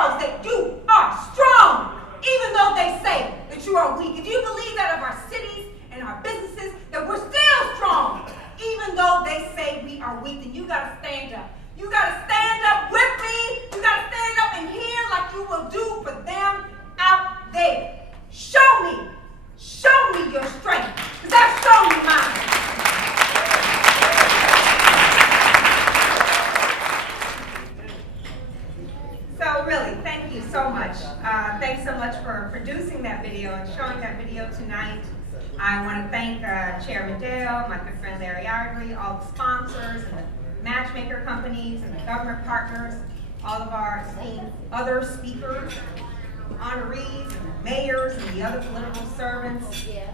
yourselves that you are strong, even though they say that you are weak. If you believe that of our cities and our businesses, that we're still strong, even though they say we are weak, then you got to stand up. You got to stand up with me. You got to stand up in here like you will do for them out there. Show me your strength, because I've shown you mine. So really, thank you so much. Thanks so much for producing that video and showing that video tonight. I want to thank Chairman Dale, my good friend Larry Ivory, all the sponsors and the matchmaker companies and the government partners, all of our esteemed other speakers, honorees and the mayors and the other political servants,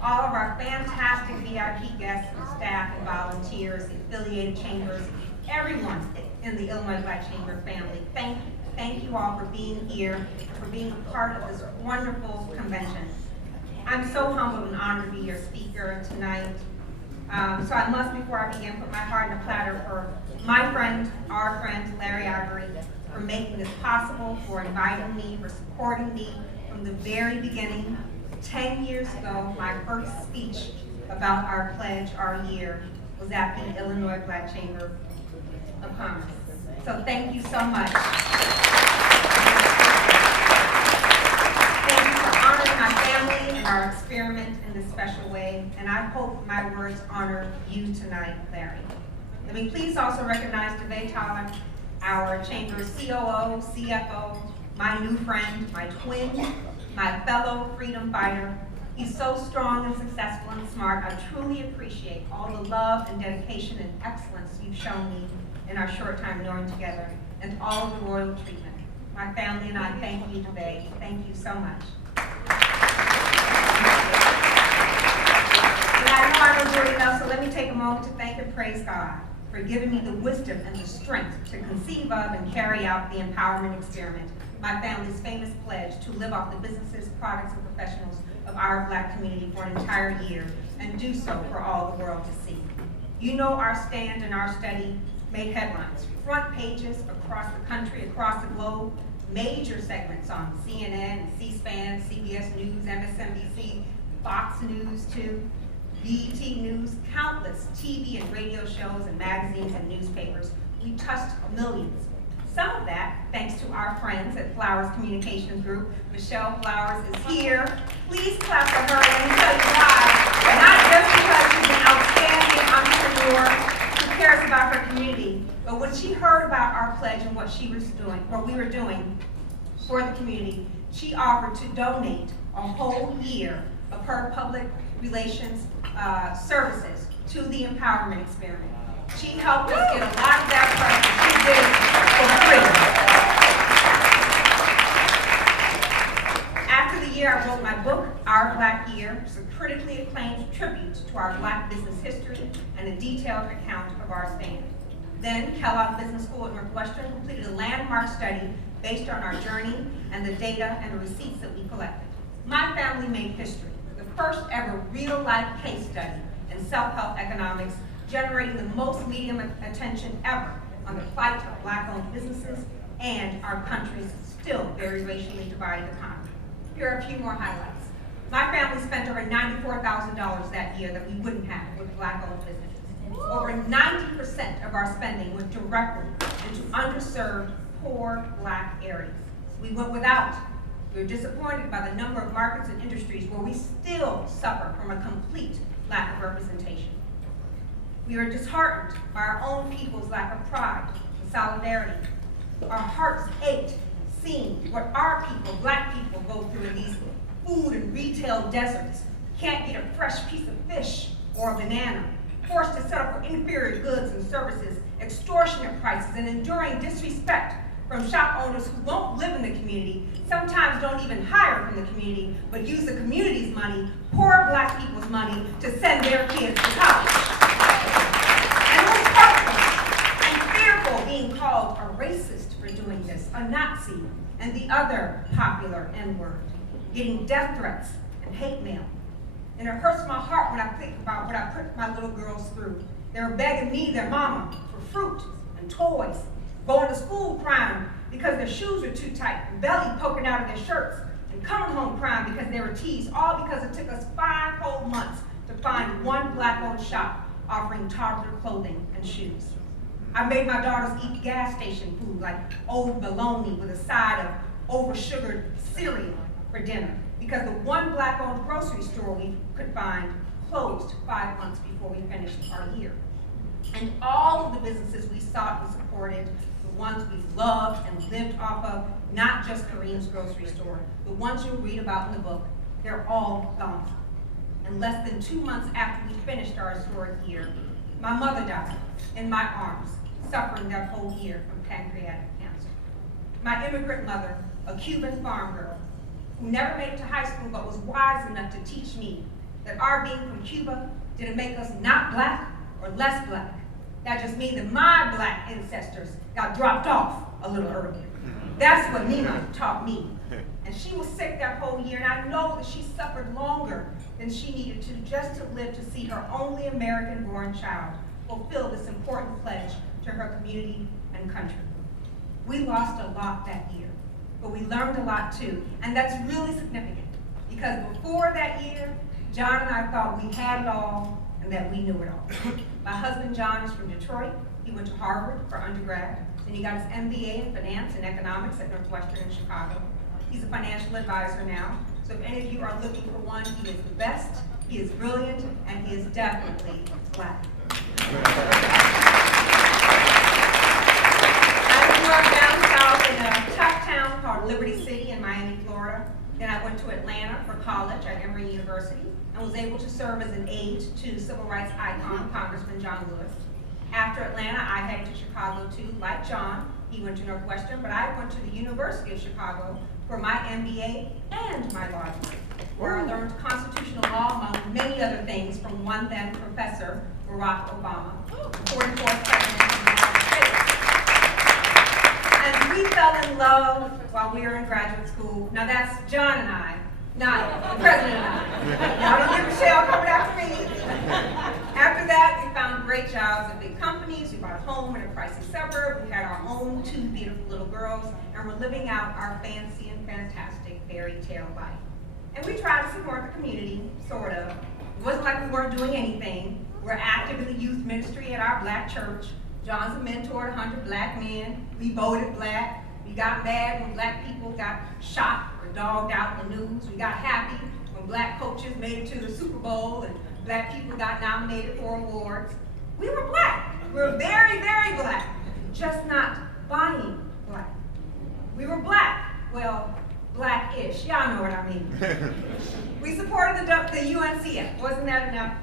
all of our fantastic VIP guests and staff and volunteers, the affiliated chambers, everyone in the Illinois Black Chamber family. Thank you all for being here, for being a part of this wonderful convention. I'm so humbled and honored to be your speaker tonight. So I must, before I begin, put my heart in a platter for my friend, our friend, Larry Ivory, for making this possible, for inviting me, for supporting me from the very beginning. 10 years ago, my first speech about our pledge, our year, was at the Illinois Black Chamber of Commerce. So thank you so much. Thank you for honoring my family and our experiment in this special way, and I hope my words honor you tonight, Larry. Let me please also recognize DeVay Tyler, our Chamber's COO, CFO, my new friend, my twin, my fellow freedom fighter. He's so strong and successful and smart. I truly appreciate all the love and dedication and excellence you've shown me in our short time knowing together, and all of the royal treatment. My family and I thank you today. Thank you so much. And I know I don't do it enough, so let me take a moment to thank and praise God for giving me the wisdom and the strength to conceive of and carry out the empowerment experiment, my family's famous pledge to live off the businesses, products, and professionals of our Black community for an entire year, and do so for all the world to see. You know our stand and our study made headlines, front pages across the country, across the globe, major segments on CNN, C-SPAN, CBS News, MSNBC, Fox News too, BET News, countless TV and radio shows and magazines and newspapers. We touched millions. Some of that thanks to our friends at Flowers Communications Group. Michelle Flowers is here. Please clap for her. Let me tell you why. Not just because she's an outstanding entrepreneur who cares about her community, but when she heard about our pledge and what we were doing for the community, she offered to donate a whole year of her public relations services to the empowerment experiment. She helped us get a lot of that press, and she did it for free. After the year, I wrote my book, Our Black Year, a critically acclaimed tribute to our Black business history and a detailed account of our stand. Then, Kellogg Business School at Northwestern completed a landmark study based on our journey and the data and the receipts that we collected. My family made history, the first ever real-life case study in self-help economics, generating the most media attention ever on the plight of Black-owned businesses and our country's still very racially divided economy. Here are a few more highlights. My family spent over $94,000 that year that we wouldn't have with Black-owned businesses. Over 90% of our spending went directly into underserved, poor Black areas. We went without. We were disappointed by the number of markets and industries where we still suffer from a complete lack of representation. We were disheartened by our own people's lack of pride and solidarity. Our hearts ached seeing what our people, Black people, go through in these food and retail deserts. Can't get a fresh piece of fish or a banana, forced to settle for inferior goods and services, extortionate prices, and enduring disrespect from shop owners who won't live in the community, sometimes don't even hire from the community, but use the community's money, poor Black people's money, to send their kids to college. And it was hurtful and fearful being called a racist for doing this, a Nazi, and the other popular N-word, getting death threats and hate mail. And it hurts my heart when I think about what I put my little girls through. They were begging me, their mama, for fruit and toys, going to school crying because their shoes were too tight, and belly poking out of their shirts, and coming home crying because they were teased, all because it took us 5 whole months to find one Black-owned shop offering toddler clothing and shoes. I made my daughters eat gas station food like old bologna with a side of over-sugared cereal for dinner because the one Black-owned grocery store we could find closed 5 months before we finished our year. And all of the businesses we sought and supported, the ones we loved and lived off of, not just Kareem's grocery store, the ones you read about in the book, they're all gone. And less than 2 months after we finished our historic year, my mother died in my arms, suffering that whole year from pancreatic cancer. My immigrant mother, a Cuban farm girl, who never made it to high school but was wise enough to teach me that our being from Cuba didn't make us not Black or less Black. That just means that my Black ancestors got dropped off a little earlier. That's what Nina taught me. And she was sick that whole year, and I know that she suffered longer than she needed to just to live to see her only American-born child fulfill this important pledge to her community and country. We lost a lot that year, but we learned a lot too, and that's really significant because before that year, John and I thought we had it all and that we knew it all. My husband John is from Detroit. He went to Harvard for undergrad, and he got his MBA in finance and economics at Northwestern in Chicago. He's a financial advisor now, so if any of you are looking for one, he is the best, he is brilliant, and he is definitely Black. I grew up down south in a tough town called Liberty City in Miami, Florida. Then I went to Atlanta for college at Emory University and was able to serve as an aide to civil rights icon Congressman John Lewis. After Atlanta, I headed to Chicago too, like John. He went to Northwestern, but I went to the University of Chicago for my MBA and my law degree, where I learned constitutional law among many other things from one then Professor Barack Obama, 44th President of the United States. And we fell in love while we were in graduate school. Now that's John and I, not the President and I. Y'all don't get Michelle coming after me. After that, we found great jobs at big companies. We bought a home in a pricey suburb. We had our own 2 beautiful little girls, and we're living out our fancy and fantastic fairy tale life. And we tried to support the community, sort of. It wasn't like we weren't doing anything. We're active in the youth ministry at our Black church. John's a mentor to 100 Black men. We voted Black. We got mad when Black people got shot or dogged out in the news. We got happy when Black coaches made it to the Super Bowl and Black people got nominated for awards. We were Black. We were very, very Black, just not buying Black. We were Black, well, Black-ish. Y'all know what I mean. We supported the UNCF. Wasn't that enough?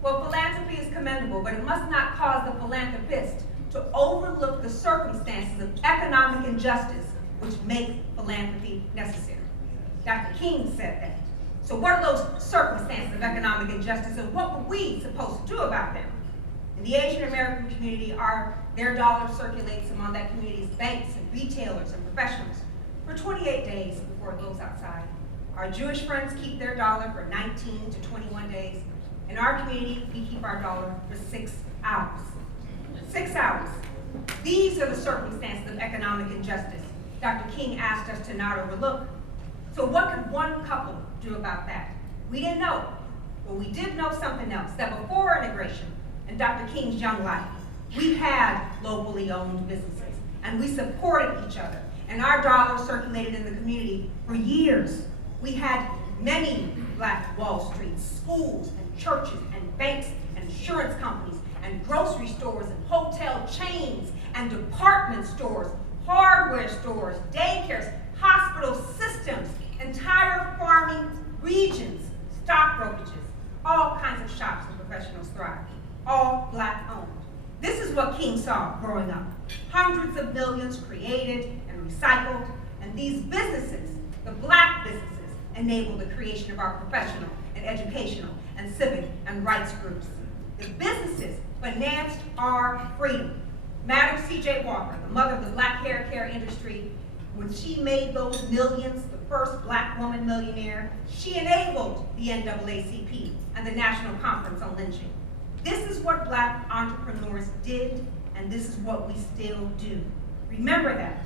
Well, philanthropy is commendable, but it must not cause the philanthropist to overlook the circumstances of economic injustice which make philanthropy necessary. Dr. King said that. So what are those circumstances of economic injustice, and what were we supposed to do about them? In the Asian American community, their dollar circulates among that community's banks and retailers and professionals for 28 days before it goes outside. Our Jewish friends keep their dollar for 19 to 21 days. In our community, we keep our dollar for 6 hours. 6 hours. These are the circumstances of economic injustice Dr. King asked us to not overlook. So what could one couple do about that? We didn't know. But we did know something else, that before integration in Dr. King's young life, we had locally owned businesses, and we supported each other, and our dollar circulated in the community for years. We had many Black Wall Streets, schools and churches and banks and insurance companies and grocery stores and hotel chains and department stores, hardware stores, daycares, hospital systems, entire farming regions, stock brokerages, all kinds of shops and professionals thrive, all Black owned. This is what King saw growing up. Hundreds of millions created and recycled, and these businesses, the Black businesses, enable the creation of our professional and educational and civic and rights groups. The businesses financed our freedom. Madam C.J. Walker, the mother of the Black hair care industry, when she made those millions, the first Black woman millionaire, she enabled the NAACP and the National Conference on Lynching. This is what Black entrepreneurs did, and this is what we still do. Remember that.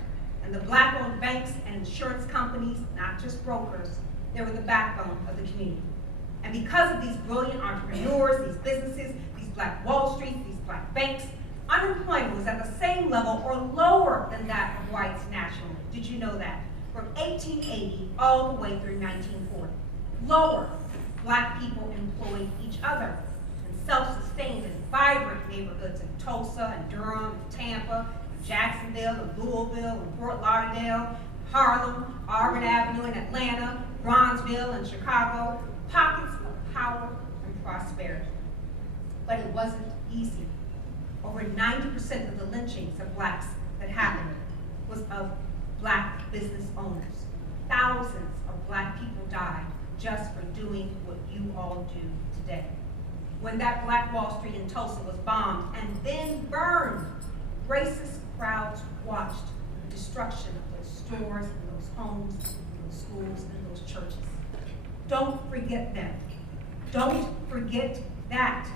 And the black-owned banks and insurance companies, not just brokers, they were the backbone of the community. And because of these brilliant entrepreneurs, these businesses, these black Wall Street, these black banks, unemployment was at the same level or lower than that of whites nationally. Did you know that? From 1880 all the way through 1940. Lower. Black people employed each other and self-sustained in vibrant neighborhoods in Tulsa and Durham and Tampa, and Jacksonville and Louisville and Fort Lauderdale, Harlem, Auburn Avenue in Atlanta, Bronzeville and Chicago, pockets of power and prosperity. But it wasn't easy. Over 90% of the lynchings of blacks that happened was of black business owners. Thousands of black people died just for doing what you all do today. When that black Wall Street in Tulsa was bombed and then burned, racist crowds watched the destruction of those stores and those homes, and those schools and those churches. Don't forget them. Don't forget that.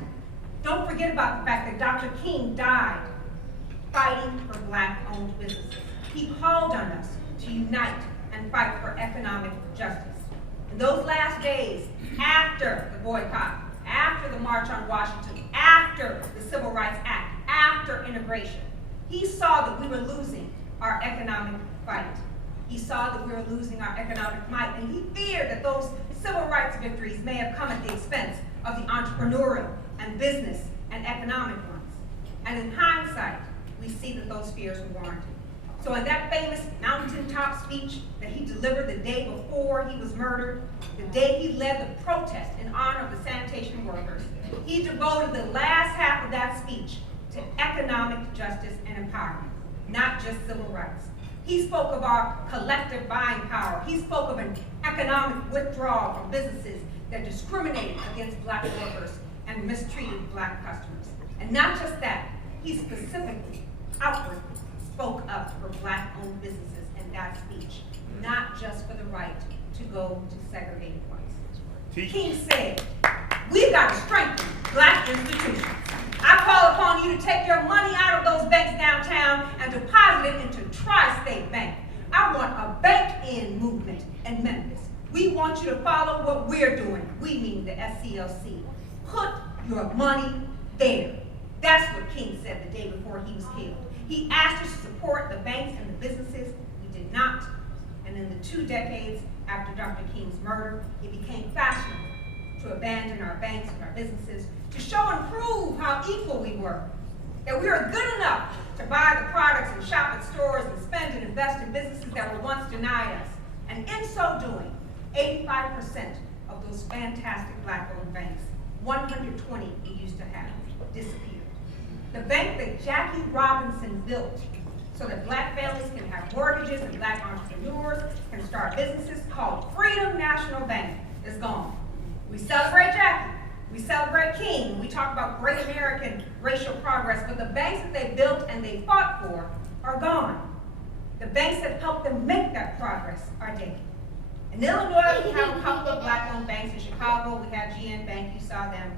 Don't forget about the fact that Dr. King died fighting for black-owned businesses. He called on us to unite and fight for economic justice. In those last days, after the boycott, after the March on Washington, after the Civil Rights Act, after integration, he saw that we were losing our economic fight. He saw that we were losing our economic might, and he feared that those civil rights victories may have come at the expense of the entrepreneurial and business and economic ones. And in hindsight, we see that those fears were warranted. So in that famous mountaintop speech that he delivered the day before he was murdered, the day he led the protest in honor of the sanitation workers, he devoted the last half of that speech to economic justice and empowerment, not just civil rights. He spoke of our collective buying power. He spoke of an economic withdrawal from businesses that discriminated against black workers and mistreated black customers. And not just that, he specifically, outwardly, spoke up for black-owned businesses in that speech, not just for the right to go to segregated ones. King said, we've got to strengthen black institutions. I call upon you to take your money out of those banks downtown and deposit it into Tri-State Bank. I want a bank-in movement in Memphis. We want you to follow what we're doing. We mean the SCLC. Put your money there. That's what King said the day before he was killed. He asked us to support the banks and the businesses. We did not. And in the 2 decades after Dr. King's murder, it became fashionable to abandon our banks and our businesses, to show and prove how equal we were, that we were good enough to buy the products and shop at stores and spend and invest in businesses that were once denied us. And in so doing, 85% of those fantastic black-owned banks, 120 we used to have, disappeared. The bank that Jackie Robinson built so that black families can have mortgages and black entrepreneurs can start businesses, called Freedom National Bank, is gone. We celebrate Jackie, we celebrate King, we talk about great American racial progress, but the banks that they built and they fought for are gone. The banks that helped them make that progress are dead. In Illinois, we have a couple of black-owned banks. In Chicago, we have GN Bank, you saw them.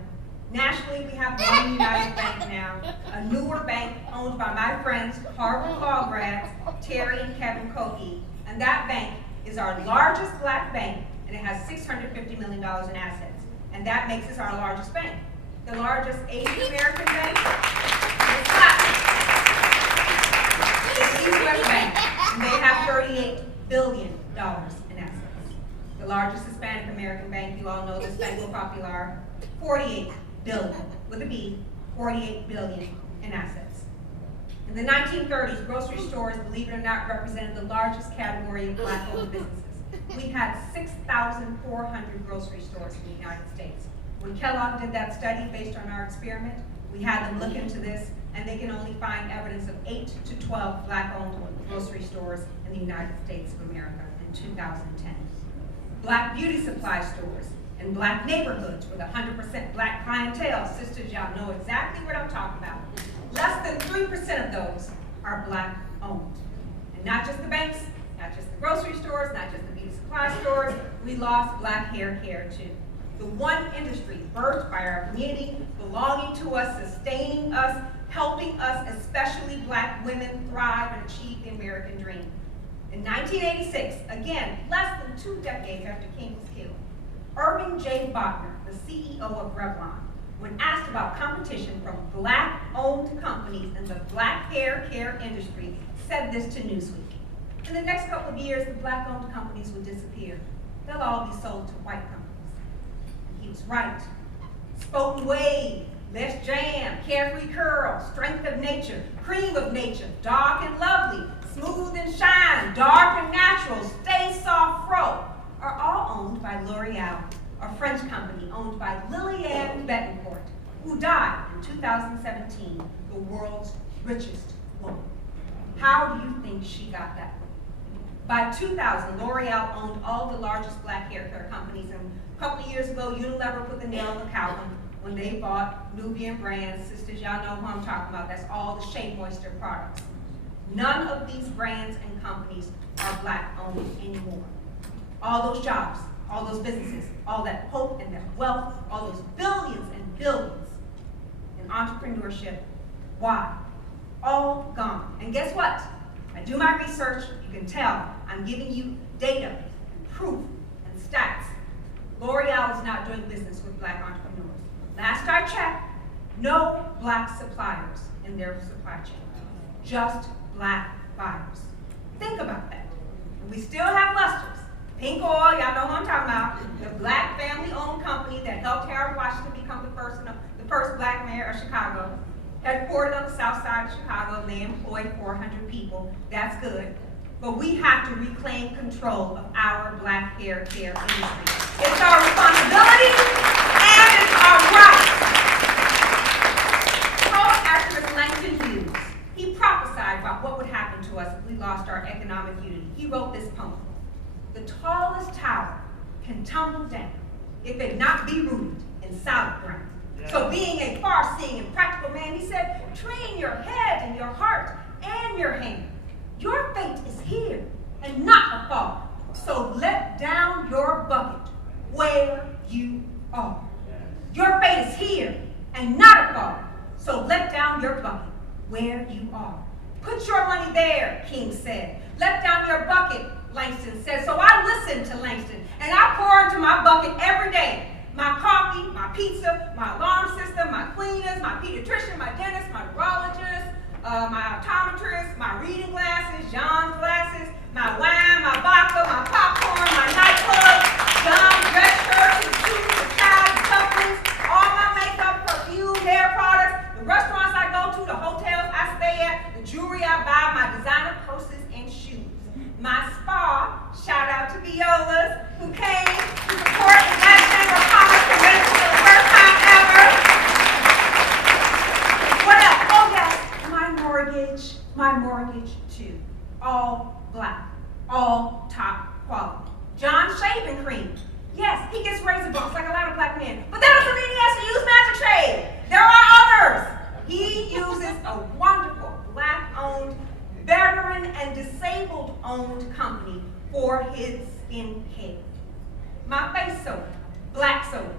Nationally, we have One United Bank now, a newer bank owned by my friends, Harvard Law grads, Terry and Kevin Koke. And that bank is our largest black bank, and it has $650 million in assets. And that makes us our largest bank. The largest Asian American bank is black. It's East West Bank, and they have $38 billion in assets. The largest Hispanic American bank, you all know this, Banco Popular, $48 billion, with a B, $48 billion in assets. In the 1930s, grocery stores, believe it or not, represented the largest category of black-owned businesses. We had 6,400 grocery stores in the United States. When Kellogg did that study based on our experiment, we had them look into this, and they can only find evidence of 8 to 12 black-owned grocery stores in the United States of America in 2010. Black beauty supply stores in black neighborhoods with 100% black clientele. Sisters, y'all know exactly what I'm talking about. Less than 3% of those are black owned. And not just the banks, not just the grocery stores, not just the beauty supply stores, we lost black hair care too. The one industry birthed by our community, belonging to us, sustaining us, helping us, especially black women, thrive and achieve their American dream. In 1986, again, less than 2 decades after King was killed, Irving J. Bachner, the CEO of Revlon, when asked about competition from Black-owned companies in the Black hair care industry, said this to Newsweek. In the next couple of years, the Black-owned companies would disappear. They'll all be sold to white companies. And he was right. Spoken Wave, Let's Jam, Carefree Curl, Strength of Nature, Cream of Nature, Dark and Lovely, Smooth and Shine, Dark and Natural, Stay Soft Fro, are all owned by L'Oreal, a French company owned by Liliane Bettencourt, who died in 2017, the world's richest woman. How do you think she got that way? By 2000, L'Oreal owned all the largest Black hair care companies, and a couple of years ago, Unilever put the nail in the coffin when they bought Nubian brands. Sisters, y'all know who I'm talking about. That's all the Shea Moisture products. None of these brands and companies are Black-owned anymore. All those jobs, all those businesses, all that hope and that wealth, all those billions and billions in entrepreneurship, why? All gone. And guess what? I do my research, you can tell. I'm giving you data, and proof, and stats. L'Oreal is not doing business with Black entrepreneurs. Last I checked, no Black suppliers in their supply chain. Just Black buyers. Think about that. And we still have Luster's. Pink Oil, y'all know who I'm talking about. The Black family-owned company that helped Harold Washington become the first Black mayor of Chicago. Headquartered on the south side of Chicago, and they employ 400 people. That's good. But we have to reclaim control of our Black hair care industry. It's our responsibility and it's our right. Poet activist Langston Hughes, he prophesied about what would happen to us if we lost our economic unity. He wrote this poem. The tallest tower can tumble down if it not be rooted in solid ground. So being a far-seeing and practical man, he said, train your head and your heart and your hand. Your fate is here and not afar. So let down your bucket where you are. Your fate is here and not afar. So let down your bucket where you are. Put your money there, King said. Let down your bucket, Langston said. So I listened to Langston and I pour into my bucket every day. My coffee, my pizza, my alarm system, my cleaners, my pediatrician, my dentist, my neurologist, my optometrist, my reading glasses, John's glasses, my wine, my vodka, my popcorn, my nightclub, John's dress shirts and suits, the child supplements, all my makeup, perfume, hair products, the restaurants I go to, the hotels I stay at, the jewelry I buy, my designer purses and shoes. My spa, shout out to Viola's, who came to support the Black Chamber of Commerce convention for the first time ever. What else? Oh yes, my mortgage too. All Black, all top quality. John's shaving cream. Yes, he gets razor bumps like a lot of Black men, but that doesn't mean he has to use Magic Shade. There are others. He uses a wonderful Black-owned, veteran and disabled-owned company for his skin care. My face soap, Black soap,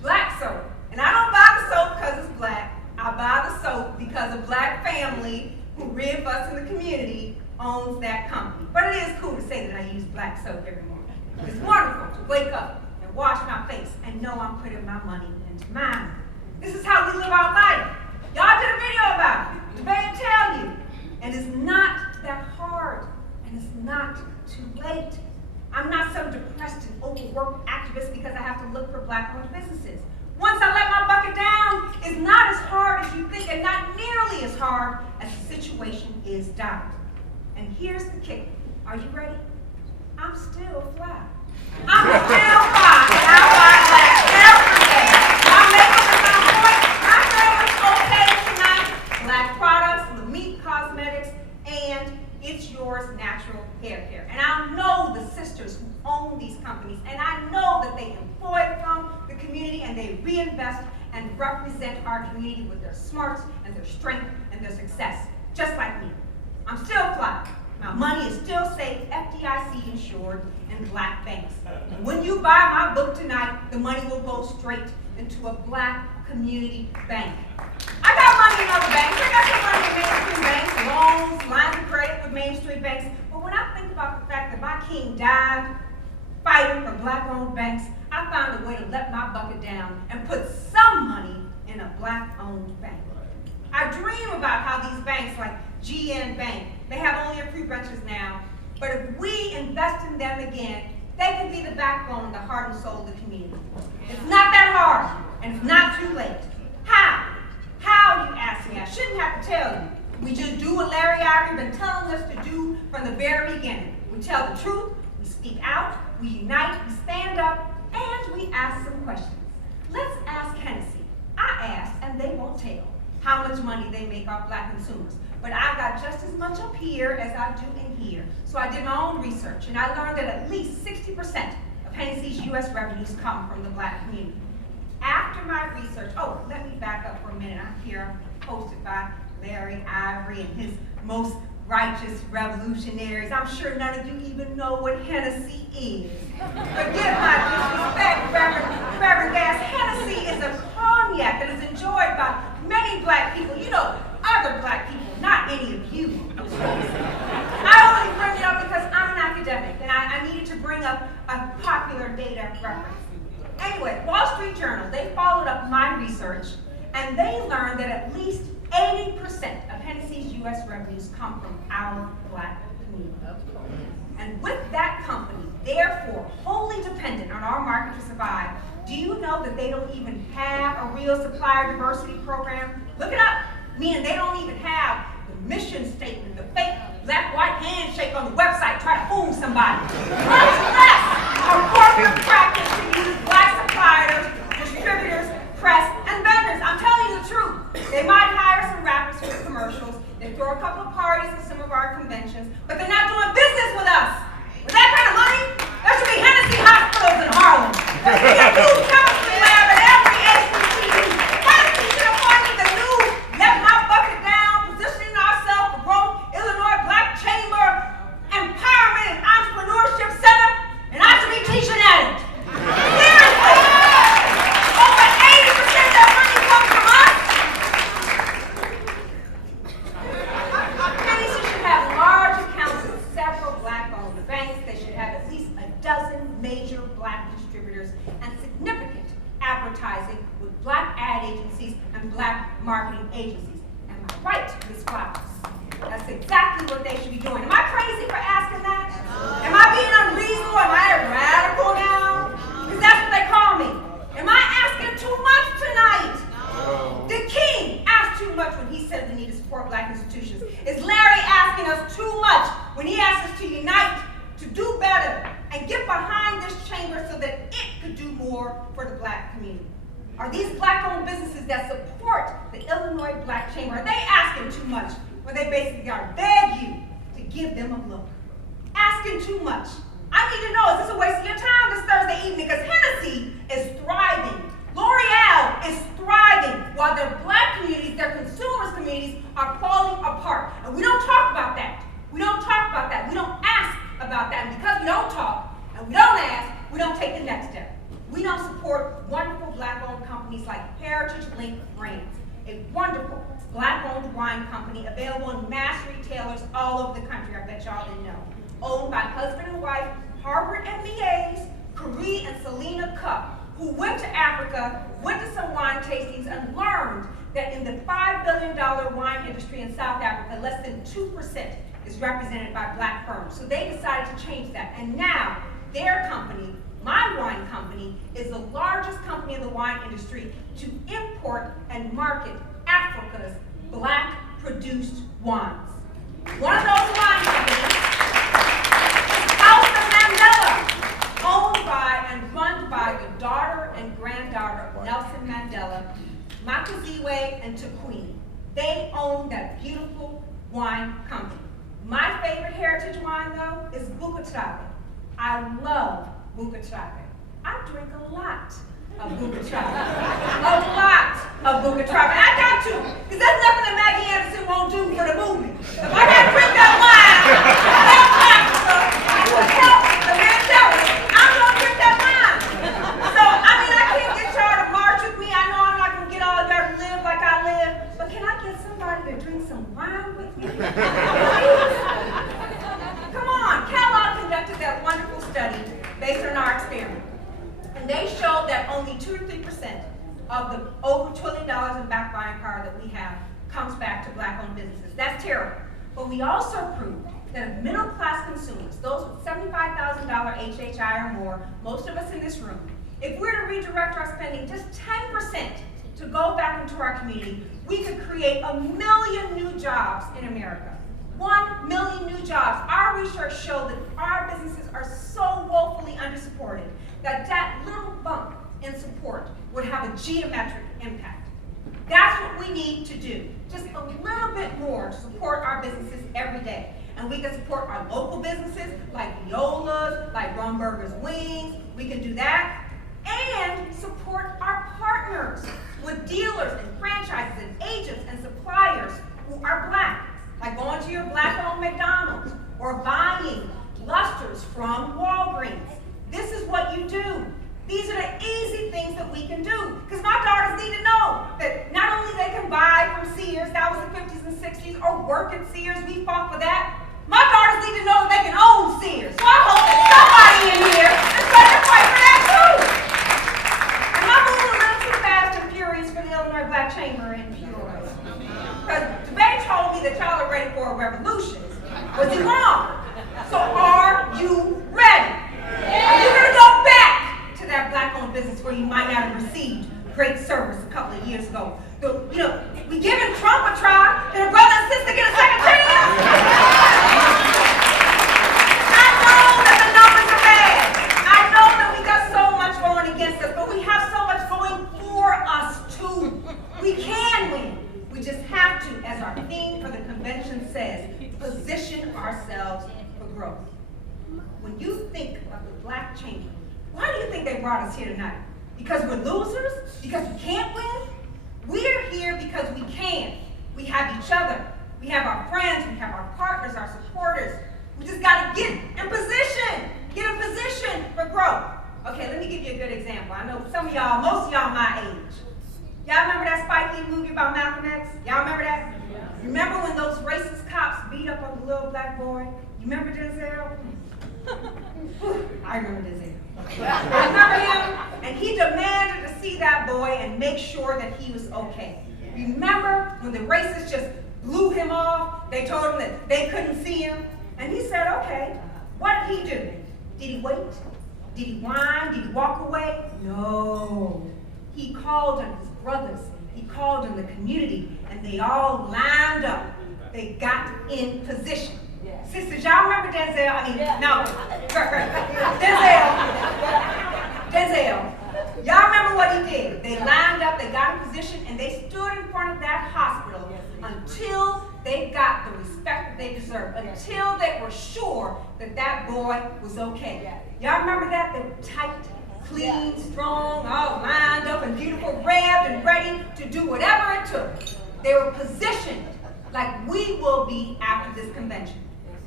Black soap. And I don't buy the soap because it's Black. I buy the soap because a Black family who reared us in the community owns that company. But it is cool to say that I use Black soap every morning. It's wonderful to wake up and wash my face and know I'm putting my money into mine. This is how we live our life. Y'all did a video about it. The babe tell you. And it's not that hard, and it's not too late. I'm not some depressed and overworked activist because I have to look for Black-owned businesses. Once I let my bucket down, it's not as hard as you think, and not nearly as hard as the situation is dire. And here's the kicker. Are you ready? I'm still fly. I'm still fly, and I buy Black every day. My makeup is on point. My hair is okay tonight. Black products, Lamite Cosmetics, and it's yours natural hair care. And I know the sisters who own these companies, and I know that they employ from the community and they reinvest and represent our community with their smarts and their strength and their success, just like me. I'm still fly. My money is still safe, FDIC insured, in Black banks. And when you buy my book tonight, the money will go straight into a Black community bank. I got money in other banks. I got some money in Main Street banks, loans, lines of credit with Main Street banks. king died fighting for black-owned banks, I found a way to let my bucket down and put some money in a black-owned bank. I dream about how these banks like GN Bank, they have only a few branches now, but if we invest in them again, they can be the backbone, the heart and soul of the community. It's not that hard, and it's not too late. How? How, you ask me? I shouldn't have to tell you. We just do what Larry Ivory been telling us to do from the very beginning. We tell the truth, we speak out, we unite, we stand up, and we ask some questions. Let's ask Hennessy. I asked, and they won't tell how much money they make off black consumers. But I got just as much up here as I do in here. So I did my own research, and I learned that at least 60% of Hennessy's U.S. revenues come from the black community. After my research, oh, let me back up for a minute. I'm here hosted by Larry Ivory and his most righteous revolutionaries. I'm sure none of you even know what Hennessy is. Forgive my disrespect, Reverend Gas. Hennessy is a cognac that is enjoyed by many black people. You know, other black people, not any of you. I only bring it up because I'm an academic and I needed to bring up a popular data reference. Anyway, Wall Street Journal, they followed up my research and they learned that at least 80% of Hennessy's U.S. revenues come from our black community. And with that company, therefore, wholly dependent on our market to survive, do you know that they don't even have a real supplier diversity program? Look it up. Meaning they don't even have the mission statement, the fake black-white handshake on the website try to fool somebody. Much less a corporate practice to use black suppliers, distributors, press, and vendors. I'm telling you the truth. They might hire some rappers for the commercials, they throw a couple of parties at some of our conventions, but they're not doing business with us. With that kind of money, there should be Hennessy hospitals in Harlem. There should be a new chemistry lab at every HBCU. Hennessy should have funded the new Let My Bucket Down, Positioning Ourselves for Growth, Illinois Black Chamber, Empowerment and Entrepreneurship Center, and I should be teaching at it. Seriously! Over 80% of that money comes from us. Hennessy should have large accounts with several black-owned banks. They should have at least a dozen major black distributors and significant advertising with black ad agencies and black marketing agencies. Am I right, Ms. Flowers? That's exactly what they should be doing. Am I crazy for asking that? Am I being unreasonable? Am I radical now? Because that's what they call me. Am I asking too much tonight? No. The king asked too much when he said we need to support black institutions. Is Larry asking us too much when he asks us to unite, to do better, and get behind this chamber so that it could do more for the black community? Are these black-owned businesses that support the Illinois Black Chamber, are they asking too much when they basically gotta beg you to give them a look? Asking too much. I need to know, is this a waste of your time this Thursday evening? Because Hennessy is thriving. L'Oreal is thriving while their black communities, their consumers' communities are falling apart. And we don't talk about that. We don't talk about that. We don't ask about that. And because we don't talk and we don't ask, we don't take the next step. We don't support wonderful black-owned companies like Heritage Link Brands, a wonderful black-owned wine company available in mass retailers all over the country. I bet y'all didn't know. Owned by husband and wife, Harvard MBAs, Corrie and Selena Cup, who went to Africa, went to some wine tastings, and learned that in the $5 billion wine industry in South Africa, less than 2% is represented by black firms. So they decided to change that. And now their company, my wine company, is the largest company in the wine industry to import and market Africa's black-produced wines. One of those wine companies is House of Mandela, owned by and run by the daughter and granddaughter of Nelson Mandela, Makaziwe and Takwini. They own that beautiful wine company. My favorite heritage wine, though, is Bukatrabe. I love Bukatrabe. I drink a lot of Bukatrabe. A lot of Bukatrabe. And I got to, because there's nothing that Maggie Anderson won't do for the movement. If I got to drink that wine, to help the Mandelas, I'm going to drink that wine. So, I mean, I can't get y'all to march with me. I know I'm not going to get all of y'all to live like I live, but can I get somebody to drink some wine with me? Come on, Kellogg conducted that of the over $1 trillion in back buying power that we have comes back to black-owned businesses. That's terrible. But we also proved that if middle-class consumers, those with $75,000 HHI or more, most of us in this room, if we're to redirect our spending just 10% to go back into our community, we could create 1 million new jobs in America. 1 million new jobs. Our research showed that our businesses are so woefully undersupported that that little bump in support would have a geometric impact. That's what we need to do. Just a little bit more to support our businesses every day. And we can support our local businesses like Viola's, like Rumburger's Wings. We can do that. And support our partners with dealers and franchises and agents and suppliers who are black, like going to your black-owned McDonald's or buying lusters from Walgreens. This is what you do. These are the easy things that we can do. Because my daughters need to know that not only they can buy from Sears, that was the 50s and 60s, or work at Sears, we fought for that. My daughters need to know that they can own Sears. So I hope that somebody in here is ready to fight for that too. And I'm moving a little too fast and furious for the Illinois Black Chamber in Peoria. Because Debate told me that y'all are ready for a revolution. Was he wrong? So are you ready? Are you going to go back to that black-owned business where you might not have received great service a couple of years ago? We giving Trump a try. Can a brother and sister get a second chance? I know that the numbers are bad. I know that we got so much going against us, but we have so much going for us too. We can win. We just have to, as our theme for the convention says, position ourselves for growth. When you think of the Black Chamber, why do you think they brought us here tonight? Because we're losers? Because we can't win? We're here because we can. We have each other. We have our friends. We have our partners, our supporters. We just got to get in position. Get in position for growth. Okay, let me give you a good example. I know some of y'all, most of y'all my age. Y'all remember that Spike Lee movie about Malcolm X? Y'all remember that? Yeah. Remember when those racist cops beat up on the little black boy? You remember Denzel? I remember Denzel. I remember him, and he demanded to see that boy and make sure that he was okay. Remember when the racists just blew him off? They told him that they couldn't see him, and he said, okay. What did he do? Did he wait? Did he whine? Did he walk away? No. He called on his brothers. He called on the community, and they all lined up. They got in position. Sisters, y'all remember Denzel? No. Denzel. Y'all remember what he did? They lined up, they got in position, and they stood in front of that hospital until they got the respect that they deserved, until they were sure that that boy was okay. Y'all remember that? They were tight, clean, strong, all lined up and beautiful, revved and ready to do whatever it took. They were positioned like we will be after this convention.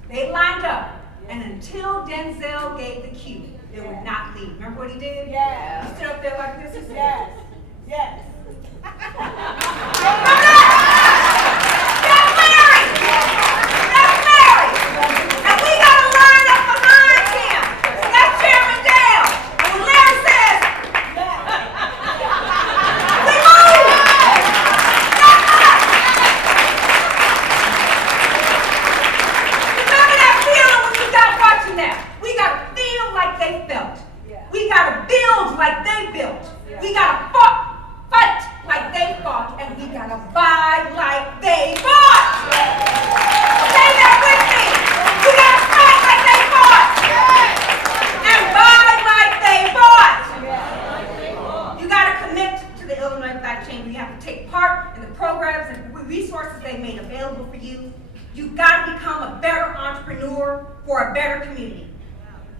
They lined up, and until Denzel gave the cue, they would not leave. Remember what he did? Yeah. He stood up there like this. He said, Yes. Remember that? That's Larry! That's Larry! And we got to line up behind him. That's Chairman Dale. And when Larry says, we move! That's us! Remember that feeling when you got watching that? We got to feel like they felt. We got to build like they built. We got to fight like they fought, and we got to buy like they bought. Say that with me. We got to fight like they fought and buy like they bought. You got to commit to the Illinois Black Chamber. You have to take part in the programs and resources they made available for you. You got to become a better entrepreneur for a better community.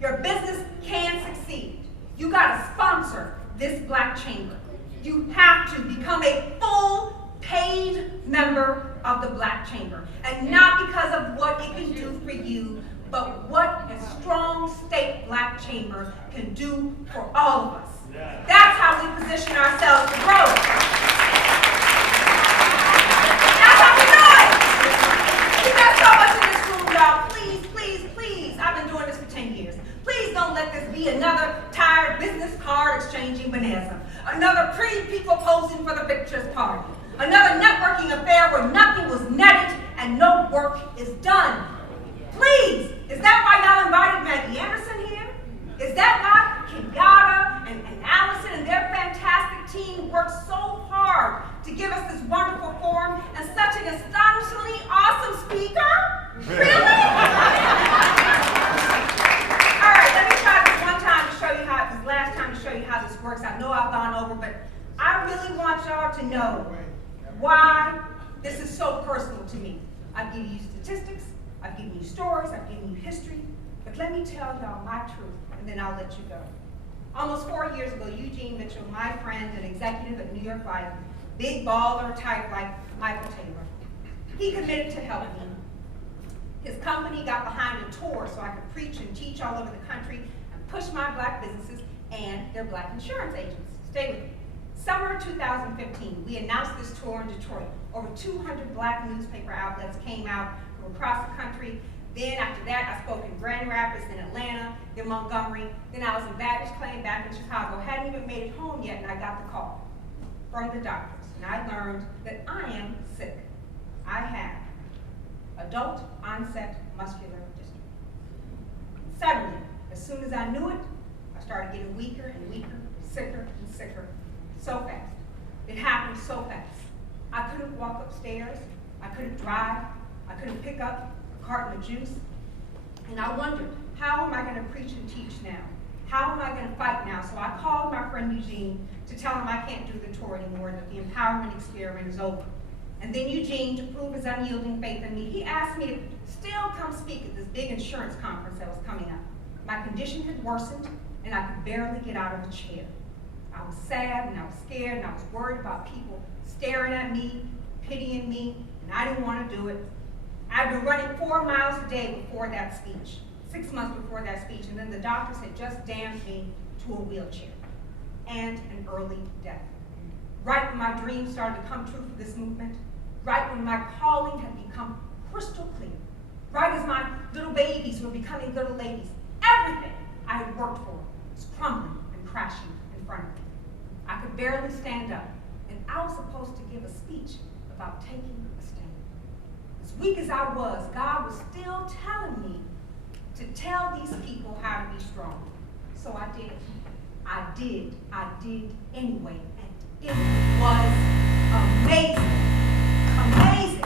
Your business can succeed. You got to sponsor this Black Chamber. You have to become a full paid member of the Black Chamber. And not because of what it can do for you, but what a strong state Black Chamber can do for all of us. That's how we position ourselves for growth. That's how we do it. We got so much in this room, y'all. Please, please, please. I've been doing this for 10 years. Please don't let this be another tired a business card exchanging bonanza. Another pretty people posing for the pictures party. Another networking affair where nothing was netted and no work is done. Please, is that why y'all invited Maggie Anderson here? Is that why Kenyatta and Allison and their fantastic team worked so hard to give us this wonderful forum and such an astonishingly awesome speaker? Really? All right, let me try this one time to show you how, this last time to show you how this works. I know I've gone over, but I really want y'all to know why this is so personal to me. I've given you statistics, I've given you stories, I've given you history, but let me tell y'all my truth, and then I'll let you go. Almost 4 years ago, Eugene Mitchell, my friend and executive at New York Life, big baller type like Michael Taylor, he committed to help me. His company got behind a tour so I could preach and teach all over the country and push my black businesses and their black insurance agents. Stay with me. Summer 2015, we announced this tour in Detroit. Over 200 black newspaper outlets came out from across the country. Then after that, I spoke in Grand Rapids, then Atlanta, then Montgomery. Then I was in Baggage Claim back in Chicago. Hadn't even made it home yet, and I got the call from the doctors. And I learned that I am sick. I have adult onset muscular dystrophy. Suddenly, as soon as I knew it, I started getting weaker and weaker, sicker and sicker. So fast. It happened so fast. I couldn't walk upstairs. I couldn't drive. I couldn't pick up a carton of juice. And I wondered, how am I going to preach and teach now? How am I going to fight now? So I called my friend Eugene to tell him I can't do the tour anymore, that the empowerment experiment is over. And then Eugene, to prove his unyielding faith in me, he asked me to still come speak at this big insurance conference that was coming up. My condition had worsened, and I could barely get out of a chair. I was sad, and I was scared, and I was worried about people staring at me, pitying me, and I didn't want to do it. I'd been running 4 miles a day before that speech, 6 months before that speech, and then the doctors had just damned me to a wheelchair and an early death. Right when my dreams started to come true for this movement, right when my calling had become crystal clear, right as my little babies were becoming little ladies, everything I had worked for was crumbling and crashing in front of me. I could barely stand up, and I was supposed to give a speech about taking a stand. As weak as I was, God was still telling me to tell these people how to be strong. So I did. I did anyway, and it was amazing. Amazing.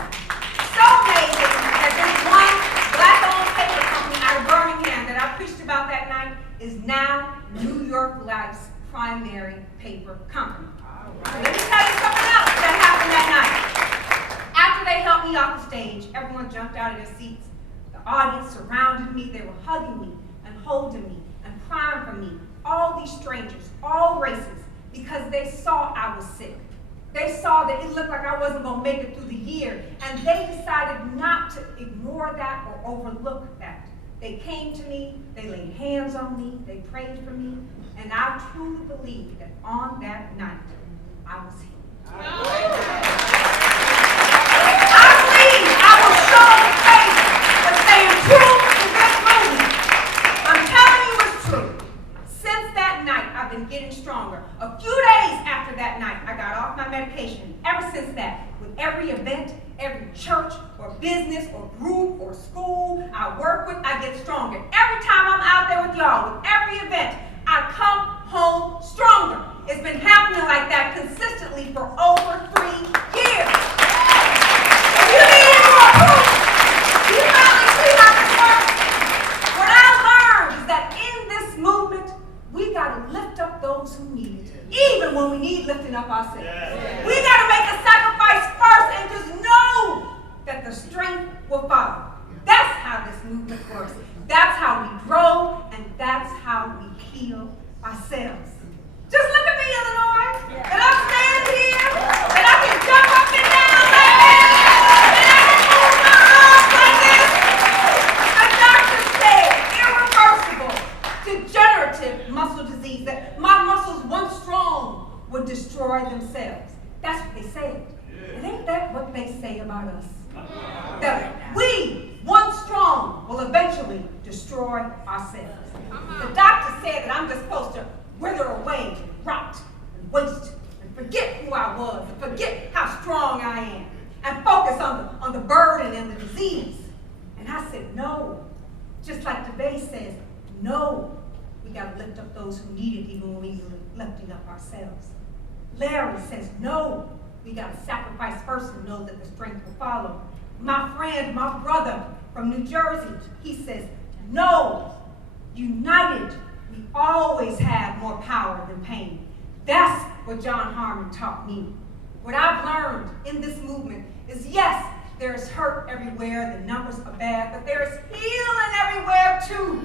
So amazing that this one black-owned paper company out of Birmingham that I preached about that night is now New York Life's primary paper company. Let me tell you something else that happened that night. After they helped me off the stage, everyone jumped out of their seats. The audience surrounded me. They were hugging me and holding me and crying for me. All these strangers, all races, because they saw I was sick. They saw that it looked like I wasn't going to make it through the year, and they decided not to ignore that or overlook that. They came to me, they laid hands on me, they prayed for me, and I truly believe that on that night, I was healed. I believe I was so faith for staying true to this movement. I'm telling you it's true. Since that night, I've been getting stronger. A few days after that night, I got off my medication. Ever since that, with every event, every church or business or group or school I work with, I get stronger. Every time I'm out there with y'all, with every event, I come home stronger. It's been happening like that consistently for over 3 years. If you need any more proof, you finally see how this works. What I learned is that in this movement, we got to lift up those who need it, even when we need lifting up ourselves. We got to make a sacrifice first and just know that the strength will follow. That's how this movement works. That's how we grow, and that's how we heal ourselves. Just look at me, Illinois, that I'm standing here, that I can jump up and down like this, and I can move my arms like this. The doctor said irreversible, degenerative muscle disease, that my muscles once strong would destroy themselves. That's what they said. And ain't that what they say about us? That we, once strong, will eventually destroy ourselves. The doctor said that I'm just supposed to wither away, rot, and waste, and forget who I was, and forget how strong I am, and focus on the burden and the disease. And I said, no. Just like today says, no. We got to lift up those who need it even when we're lifting up ourselves. Larry says, no. We got to sacrifice first and know that the strength will follow. My friend, my brother from New Jersey, he says, no. United, we always have more power than pain. That's what John Harmon taught me. What I've learned in this movement is, yes, there's hurt everywhere, the numbers are bad, but there's healing everywhere too.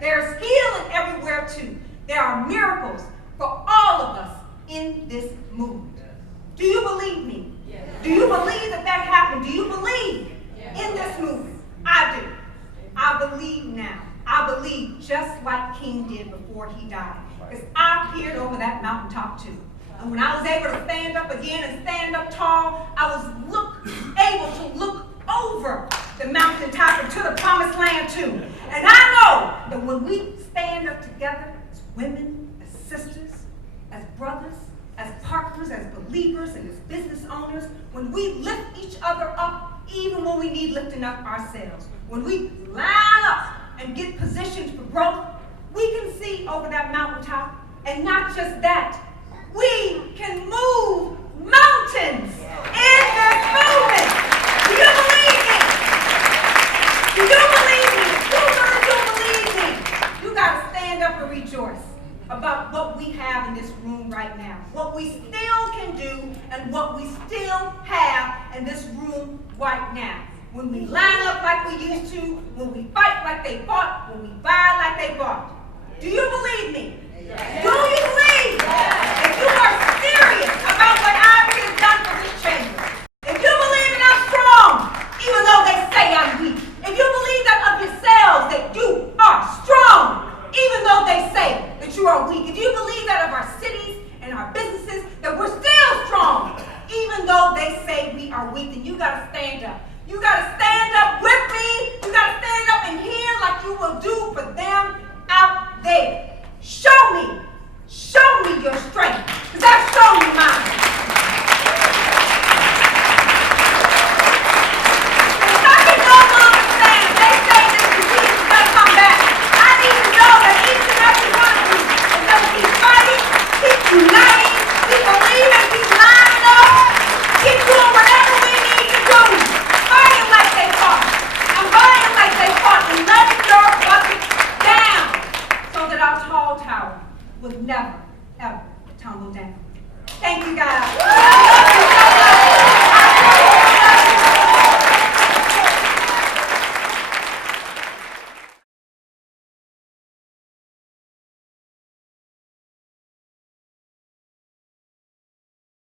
There's healing everywhere too. There are miracles for all of us in this movement. Do you believe me? Yes. Do you believe that happened? Do you believe in this movement? I do. I believe now. I believe just like King did before he died. Because I peered over that mountaintop too. And when I was able to stand up again and stand up tall, I was able to look over the mountaintop into the promised land too. And I know that when we stand up together as women, as sisters, as brothers, as partners, as believers, and as business owners, when we lift each other up, even when we need lifting up ourselves, when we line up and get positioned for growth, we can see over that mountaintop. And not just that, we can move mountains in this movement. Do you believe me? Do you believe me? You really do believe me. You got to stand up and rejoice about what we have in this room right now, what we still can do and what we still have in this room right now. When we line up like we used to, when we fight like they fought, when we buy like they bought. Do you believe me? Yes. Do you believe that you are serious about what Ivory has done for this chamber? If you believe that I'm strong, even though they say I'm weak, if you believe that of yourselves that you are strong, even though they say that you are weak, if you believe that of our cities and our businesses, that we're still strong, even though they say we are weak, then you got to stand up. You got to stand up with me. You got to stand up in here like you will do for them out there. Show me your strength, because I've shown you mine. If I can no longer stand, they say this disease is going to come back. I need to know that each and every one of you is going to keep fighting, keep uniting, keep believing, keep lining up, keep doing whatever we need to do. Fighting like they fought. I'm fighting like they fought and letting your bucket down so that our tall tower would never, ever tumble down. Thank you, guys.